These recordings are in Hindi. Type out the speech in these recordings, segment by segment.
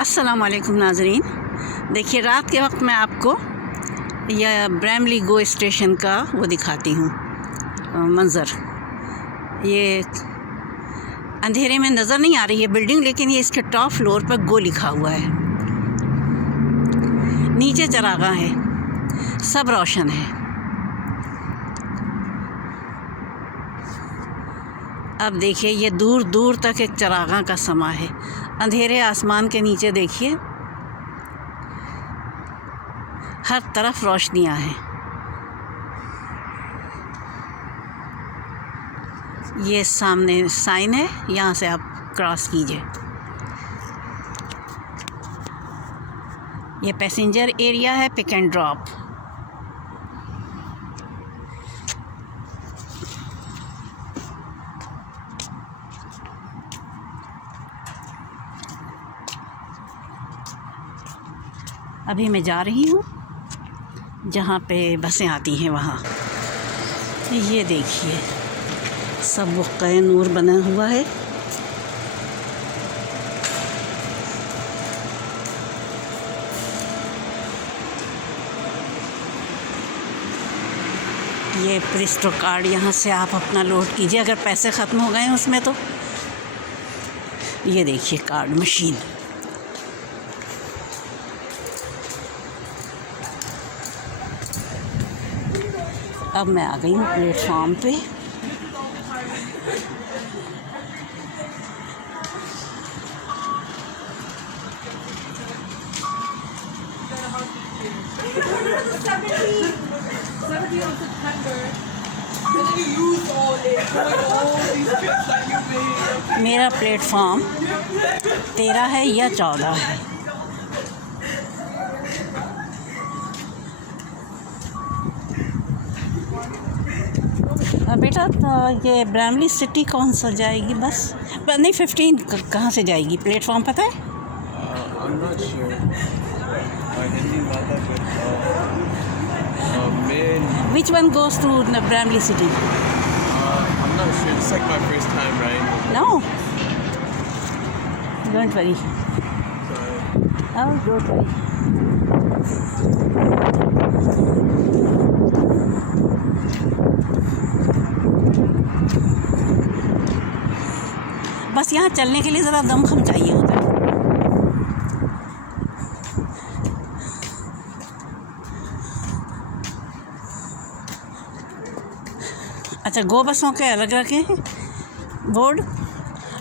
अस्सलाम वालेकुम नाज़रीन। देखिए, रात के वक्त मैं आपको यह ब्रैमली गो स्टेशन का वो दिखाती हूँ मंज़र। ये अंधेरे में नज़र नहीं आ रही है बिल्डिंग, लेकिन ये इसके टॉप फ्लोर पर गो लिखा हुआ है। नीचे चरागाह है, सब रोशन है। अब देखिए, ये दूर दूर तक एक चरागाह का समा है। अंधेरे आसमान के नीचे देखिए, हर तरफ रोशनियां हैं। ये सामने साइन है, यहाँ से आप क्रॉस कीजिए। ये पैसेंजर एरिया है, पिक एंड ड्रॉप। अभी मैं जा रही हूँ जहाँ पे बसें आती हैं वहाँ। ये देखिए, सब वक़्क़े नूर बना हुआ है। ये प्रिस्टो कार्ड, यहाँ से आप अपना लोड कीजिए अगर पैसे ख़त्म हो गए हैं उसमें तो। ये देखिए कार्ड मशीन। अब मैं आ गई हूँ प्लेटफॉर्म पे। मेरा प्लेटफॉर्म 13 है या 14 है। बेटा, तो ये ब्रैमली सिटी कौन सा जाएगी बस? नहीं, 15 कहाँ से जाएगी? प्लेटफॉर्म पता है? Which one goes to Bramley City? I'm not sure. It's like my first time, right? No. Don't worry. Oh, don't worry. बस यहाँ चलने के लिए ज़रा दमखम चाहिए होता है। अच्छा, गो बसों के अलग रखे हैं बोर्ड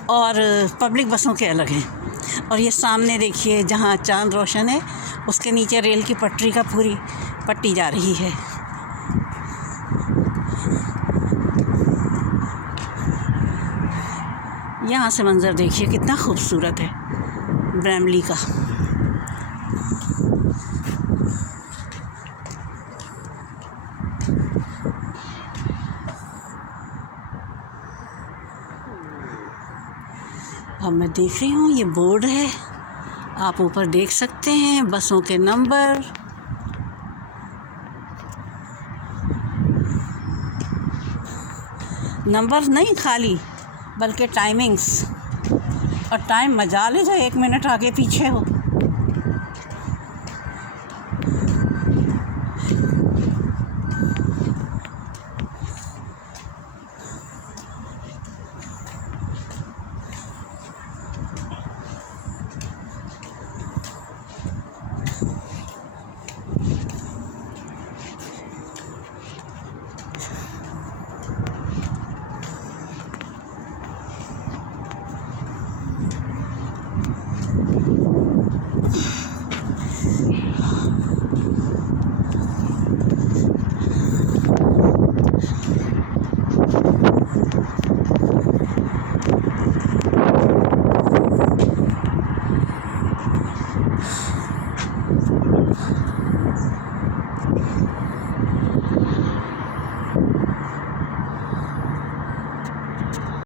और पब्लिक बसों के अलग हैं। और ये सामने देखिए, जहाँ चांद रोशन है उसके नीचे रेल की पटरी का पूरी पट्टी जा रही है। यहाँ से मंज़र देखिए, कितना खूबसूरत है ब्रैमली का। अब मैं देख रही हूँ, ये बोर्ड है, आप ऊपर देख सकते हैं बसों के नंबर। नंबर नहीं खाली, बल्कि टाइमिंग्स। और टाइम मजाल है जो 1 मिनट आगे पीछे हो।